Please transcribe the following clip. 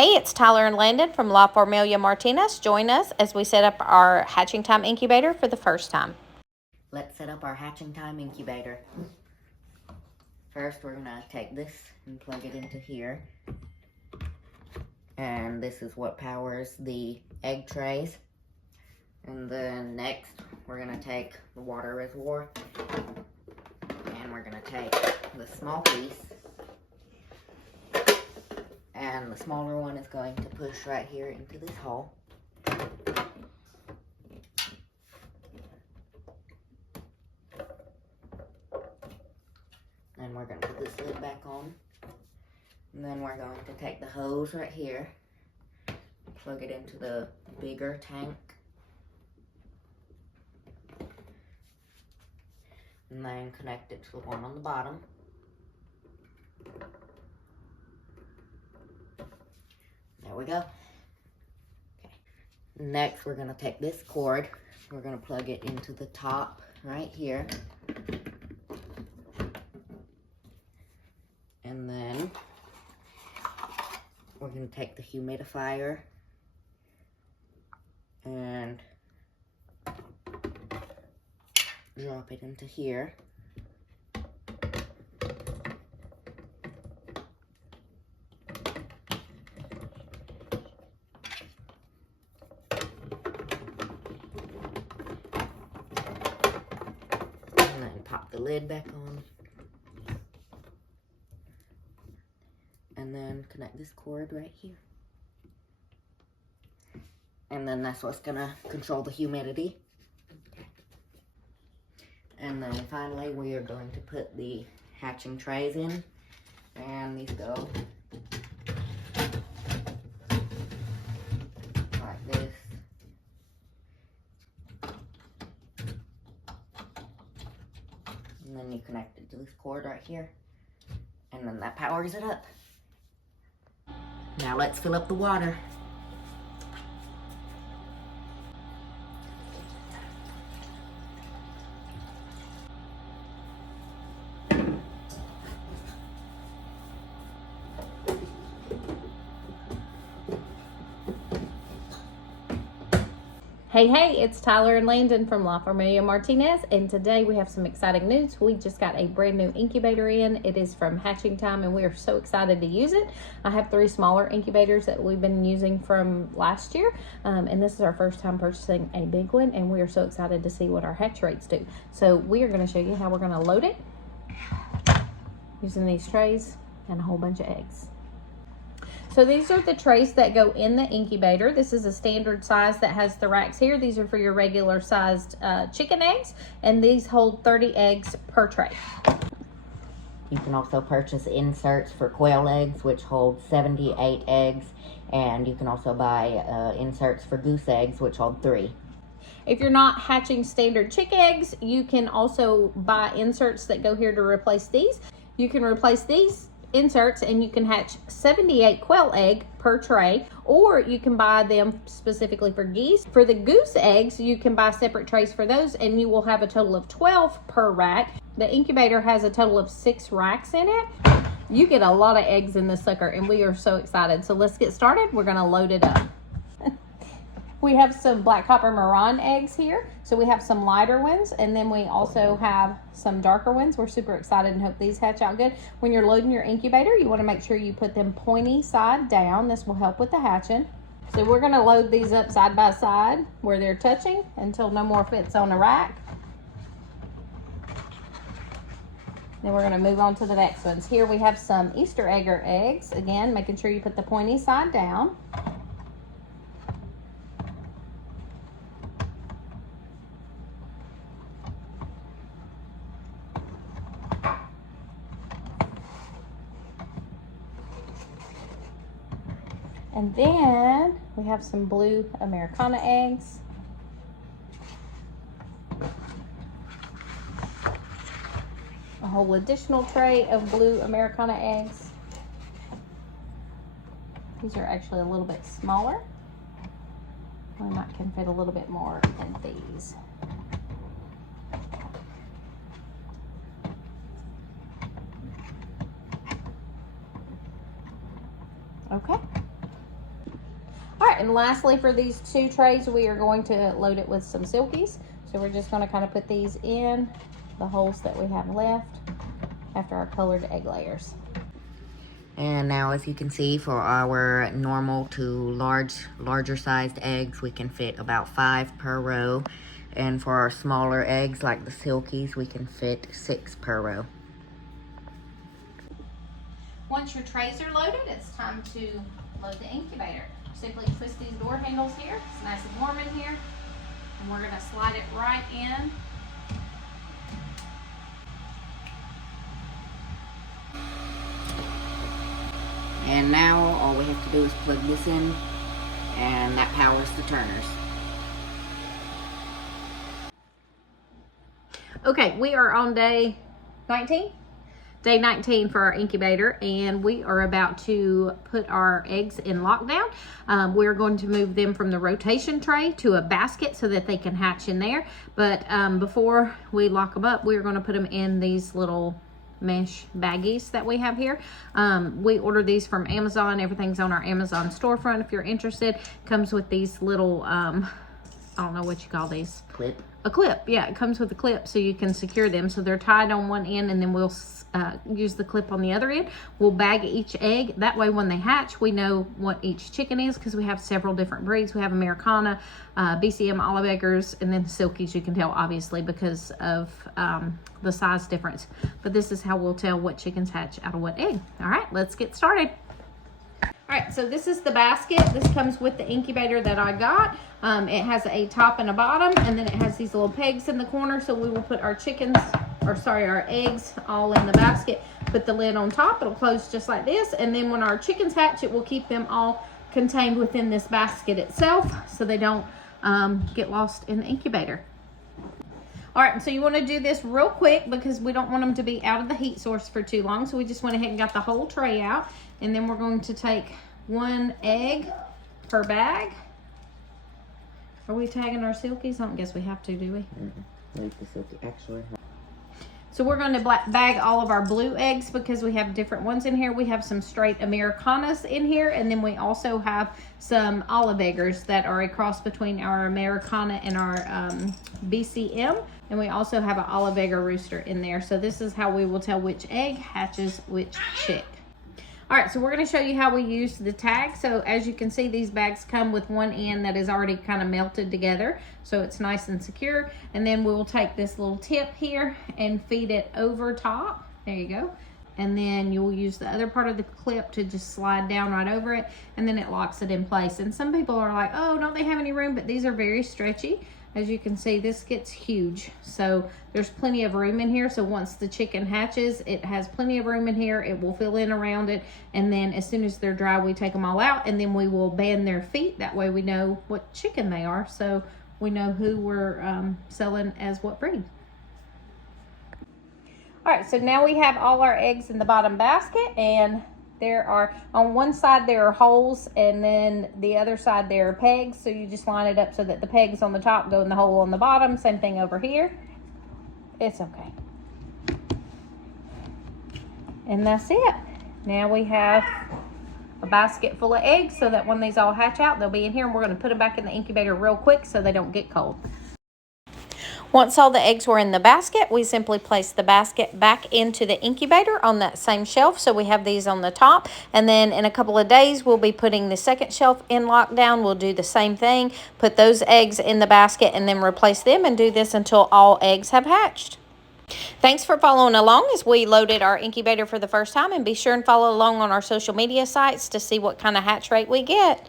Hey, it's Tyler and Landon from LaFarm Martinez. Join us as we set up our Hatching Time Incubator for the first time. Let's set up our Hatching Time Incubator. First, we're gonna take this and plug it into here. And this is what powers the egg trays. And then next, we're gonna take the water reservoir. And we're gonna take the small piece. And the smaller one is going to push right here into this hole. And we're going to put this lid back on. And then we're going to take the hose right here, plug it into the bigger tank. And then connect it to the one on the bottom. There we go. Okay. Next, we're going to take this cord. We're going to plug it into the top right here. And then we're going to take the humidifier and drop it into here. And then pop the lid back on. And then connect this cord right here. And then that's what's gonna control the humidity. And then finally we are going to put the hatching trays in. And these go like this. And then you connect it to this cord right here. And then that powers it up. Now let's fill up the water. Hey, it's Tyler and Landon from LaFarm Martinez, and today we have some exciting news. We just got a brand new incubator in. It is from Hatching Time, and we are so excited to use it. I have 3 smaller incubators that we've been using from last year, and this is our first time purchasing a big one, and we are so excited to see what our hatch rates do. So we are going to show you how we're going to load it using these trays and a whole bunch of eggs. So these are the trays that go in the incubator. This is a standard size that has the racks here. These are for your regular sized chicken eggs, and these hold 30 eggs per tray. You can also purchase inserts for quail eggs, which hold 78 eggs, and you can also buy inserts for goose eggs, which hold 3. If you're not hatching standard chick eggs, you can also buy inserts that go here to replace these. You can replace these inserts and you can hatch 78 quail egg per tray, or you can buy them specifically for geese. For the goose eggs, you can buy separate trays for those, and you will have a total of 12 per rack. The incubator has a total of 6 racks in it. You get a lot of eggs in this sucker, and we are so excited. So let's get started. We're going to load it up. We have some black copper Maran eggs here. So we have some lighter ones, and then we also have some darker ones. We're super excited and hope these hatch out good. When you're loading your incubator, you want to make sure you put them pointy side down. This will help with the hatching. So we're going to load these up side by side where they're touching until no more fits on a rack. Then we're going to move on to the next ones. Here we have some Easter egger eggs. Again, making sure you put the pointy side down. And then we have some blue Americana eggs. A whole additional tray of blue Americana eggs. These are actually a little bit smaller. We might can fit a little bit more in these. Okay. All right, and lastly for these 2 trays, we are going to load it with some silkies. So we're just going to kind of put these in the holes that we have left after our colored egg layers. And now, as you can see, for our normal to larger sized eggs, we can fit about 5 per row. And for our smaller eggs, like the silkies, we can fit 6 per row. Once your trays are loaded, it's time to load the incubator. Simply twist these door handles here. It's nice and warm in here. And we're going to slide it right in. And now all we have to do is plug this in, and that powers the turners. Okay, we are on day 19. Day 19 for our incubator, and we are about to put our eggs in lockdown. We're going to move them from the rotation tray to a basket so that they can hatch in there. But before we lock them up, we're going to put them in these little mesh baggies that we have here. We ordered these from Amazon. Everything's on our Amazon storefront if you're interested. Comes with these little I don't know what you call these. Clip. A clip, yeah, it comes with a clip so you can secure them. So they're tied on one end, and then we'll use the clip on the other end. We'll bag each egg. That way when they hatch, we know what each chicken is, because we have several different breeds. We have Americana, BCM Olive Eggers, and then the Silkies, you can tell obviously because of the size difference. But this is how we'll tell what chickens hatch out of what egg. All right, let's get started. All right, so this is the basket. This comes with the incubator that I got. It has a top and a bottom, and then it has these little pegs in the corner. So we will put our our eggs all in the basket. Put the lid on top. It'll close just like this. And then when our chickens hatch, it will keep them all contained within this basket itself so they don't get lost in the incubator. All right, so you want to do this real quick because we don't want them to be out of the heat source for too long. So we just went ahead and got the whole tray out. And then we're going to take 1 egg per bag. Are we tagging our silkies? I don't guess we have to, do we? Leave the silky, actually. So we're going to bag all of our blue eggs because we have different ones in here. We have some straight Americanas in here, and then we also have some Olive Eggers that are a cross between our Americana and our BCM. And we also have an Olive Egger rooster in there. So this is how we will tell which egg hatches which chick. All right, so we're going to show you how we use the tag. So as you can see, these bags come with one end that is already kind of melted together, so it's nice and secure. And then we'll take this little tip here and feed it over top. There you go. And then you'll use the other part of the clip to just slide down right over it, and then it locks it in place. And some people are like, oh, don't they have any room? But these are very stretchy. As you can see, this gets huge. So there's plenty of room in here. So once the chicken hatches, it has plenty of room in here. It will fill in around it. And then as soon as they're dry, we take them all out, and then we will band their feet. That way we know what chicken they are. So we know who we're selling as what breed. All right, so now we have all our eggs in the bottom basket, and there are, on one side there are holes, and then the other side there are pegs. So you just line it up so that the pegs on the top go in the hole on the bottom. Same thing over here. It's okay. And that's it. Now we have a basket full of eggs so that when these all hatch out, they'll be in here, and we're going to put them back in the incubator real quick so they don't get cold. Once all the eggs were in the basket, we simply place the basket back into the incubator on that same shelf. So we have these on the top, and then in a couple of days, we'll be putting the second shelf in lockdown. We'll do the same thing, put those eggs in the basket, and then replace them, and do this until all eggs have hatched. Thanks for following along as we loaded our incubator for the first time, and be sure and follow along on our social media sites to see what kind of hatch rate we get.